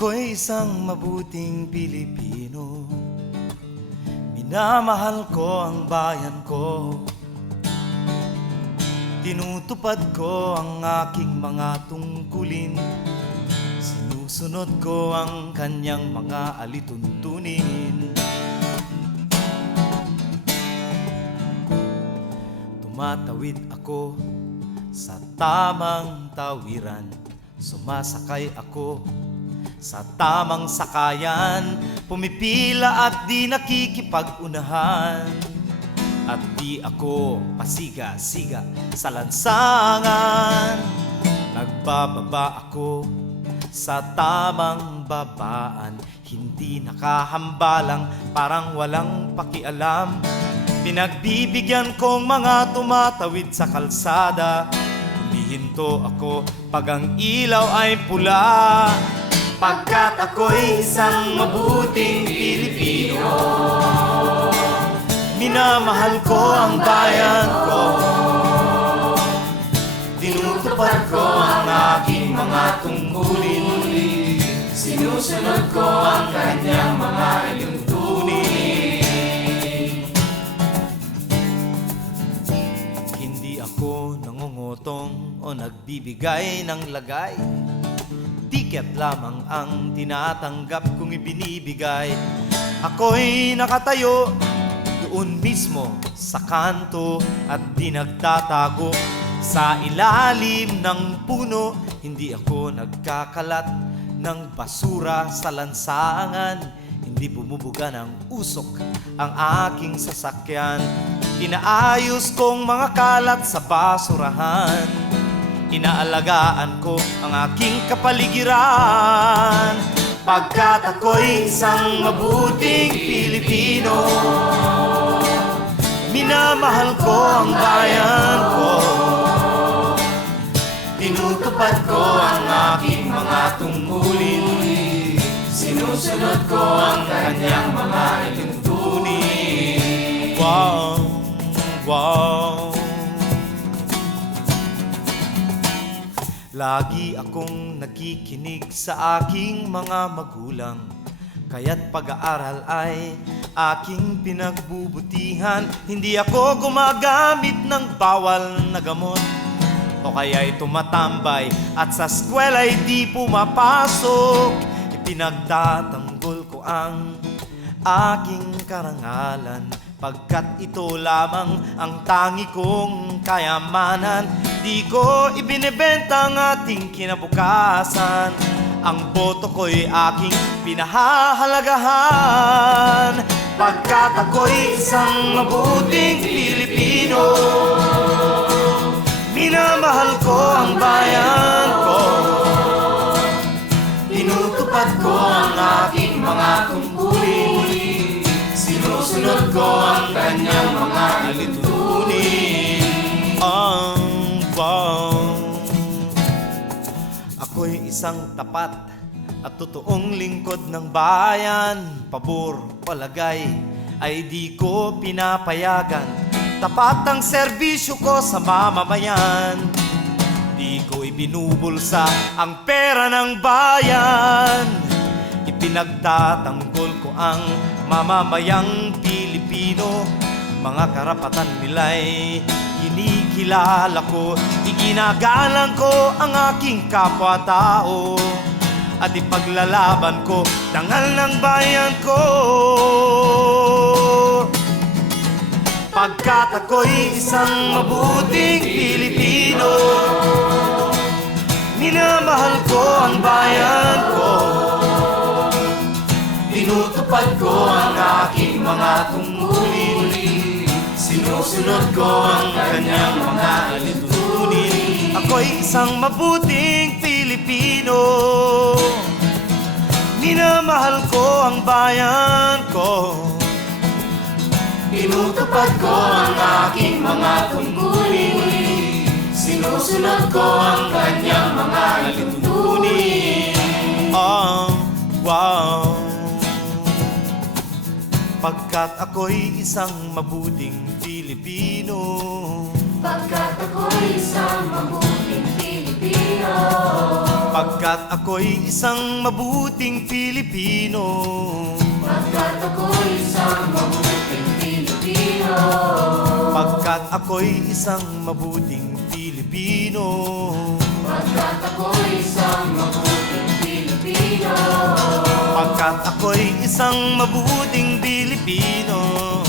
Ako'y isang mabuting Pilipino. Minamahal ko ang bayan ko. Tinutupad ko ang aking mga tungkulin. Sinusunod ko ang kanyang mga alituntunin. Tumatawid ako sa tamang tawiran. Sumasakay ako sa tamang sakayan. Pumipila at di nakikipag-unahan. At di ako pasiga-siga sa lansangan. Nagbababa ako sa tamang babaan. Hindi nakahambalang, parang walang pakialam. Pinagbibigyan kong mga tumatawid sa kalsada. Humihinto ako pag ang ilaw ay pula. Pagkat ako'y isang mabuting Pilipino. Minamahal ko ang bayan ko. Tinutupad ko ang aking mga tungkulin. Sinusunod ko ang kanyang mga ituntunin. Hindi ako nangungutong o nagbibigay ng lagay. Tiket lamang ang tinatanggap kong ibinibigay. Ako'y nakatayo doon mismo sa kanto at di nagtatago sa ilalim ng puno. Hindi ako nagkakalat ng basura sa lansangan. Hindi bumubuga ng usok ang aking sasakyan. Inaayos kong mga kalat sa basurahan. Inaalagaan ko ang aking kapaligiran. Pagkat ako'y isang mabuting Pilipino. Minamahal ko ang bayan ko. Tinutupad ko ang aking mga tungkulin. Sinusunod ko ang kanyang mga ituntunin. Wow, wow. Lagi akong nakikinig sa aking mga magulang. Kaya't pag-aaral ay aking pinagbubutihan. Hindi ako gumagamit ng bawal na gamot, o kaya'y tumatambay at sa eskwela'y di pumapasok. Ipinagtatanggol ko ang aking karangalan, pagkat ito lamang ang tangi kong kayamanan. Di ko ibinebenta ang ating kinabukasan. Ang boto ko'y aking pinahahalagahan. Pagkat ako'y isang mabuting Pilipino. Minamahal ko ang bayan ko. Tinutupad ko ang aking mga tungkulin. Sinusunod ko ang kanyang mga alituntunin. Ako'y isang tapat at totoong lingkod ng bayan. Pabor o lagay ay di ko pinapayagan. Tapat ang serbisyo ko sa mamamayan. Di ko ibinubulsa ang pera ng bayan. Ipinagtatanggol ko ang mamamayang Pilipino. Mga karapatan nila'y kinikilala ko. Iginagalang ko ang aking kapwa-tao. At ipaglalaban ko dangal ng bayan ko. Pagkat ako'y isang mabuting Pilipino. Minamahal ko ang bayan ko. Tinutupad ko ang aking mga tungkulin. Sinusunod ko ang kanyang mga alituntunin. Ako'y isang mabuting Pilipino. Minamahal ko ang bayan ko. Tinutupad ko ang aking mga tungkulin. Sinusunod ko ang kanyang mga alituntunin. Wow. Pagkat ako'y isang mabuting Pilipino. Pagkat ako'y isang mabuting Pilipino. Pagkat Pagkat ako'y isang mabuting Pilipino. Pagkat ako'y isang mabuting Pilipino. Pagkat ako'y isang mabuting Pilipino. Pagkat ako'y isang mabuting Pilipino. Pagkat ako'y isang mabuting Pilipino.